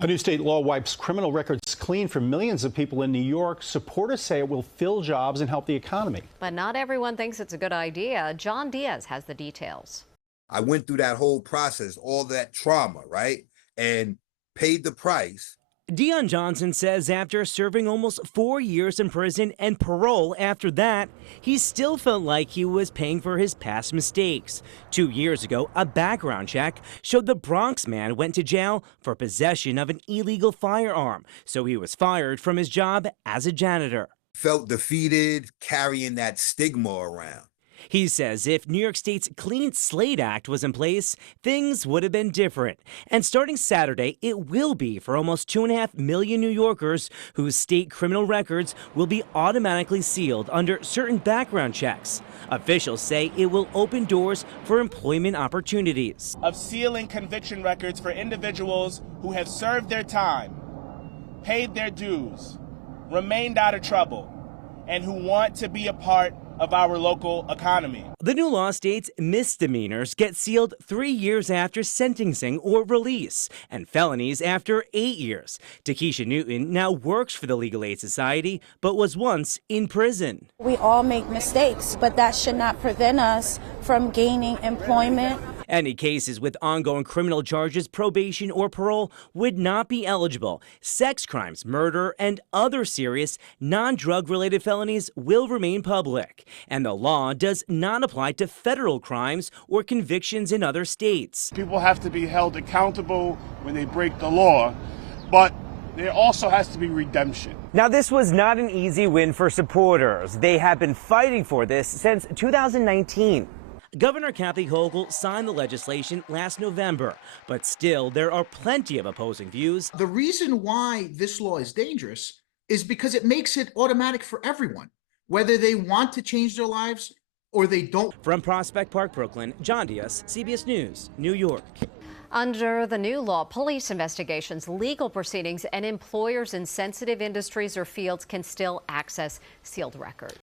A new state law wipes criminal records clean for millions of people in New York. Supporters say it will fill jobs and help the economy. But not everyone thinks it's a good idea. John Diaz has the details. I went through that whole process, all that trauma, right? And paid the price. Dion Johnson says after serving almost 4 years in prison and parole after that, he still felt like he was paying for his past mistakes. 2 years ago, a background check showed the Bronx man went to jail for possession of an illegal firearm, so he was fired from his job as a janitor. Felt defeated, carrying that stigma around. He says if New York State's Clean Slate Act was in place, things would have been different. And starting Saturday, it will be for almost 2.5 million New Yorkers whose state criminal records will be automatically sealed under certain background checks. Officials say it will open doors for employment opportunities. Of sealing conviction records for individuals who have served their time, paid their dues, remained out of trouble, and who want to be a part of our local economy. The new law states misdemeanors get sealed 3 years after sentencing or release, and felonies after 8 years. Takesha Newton now works for the Legal Aid Society, but was once in prison. We all make mistakes, but that should not prevent us from gaining employment. Any cases with ongoing criminal charges, probation, or parole would not be eligible. Sex crimes, murder, and other serious non-drug related felonies will remain public. And the law does not apply to federal crimes or convictions in other states. People have to be held accountable when they break the law, but there also has to be redemption. Now, this was not an easy win for supporters. They have been fighting for this since 2019. Governor Kathy Hochul signed the legislation last November, but still there are plenty of opposing views. The reason why this law is dangerous is because it makes it automatic for everyone, whether they want to change their lives or they don't. From Prospect Park, Brooklyn, John Diaz, CBS News, New York. Under the new law, police investigations, legal proceedings, and employers in sensitive industries or fields can still access sealed records.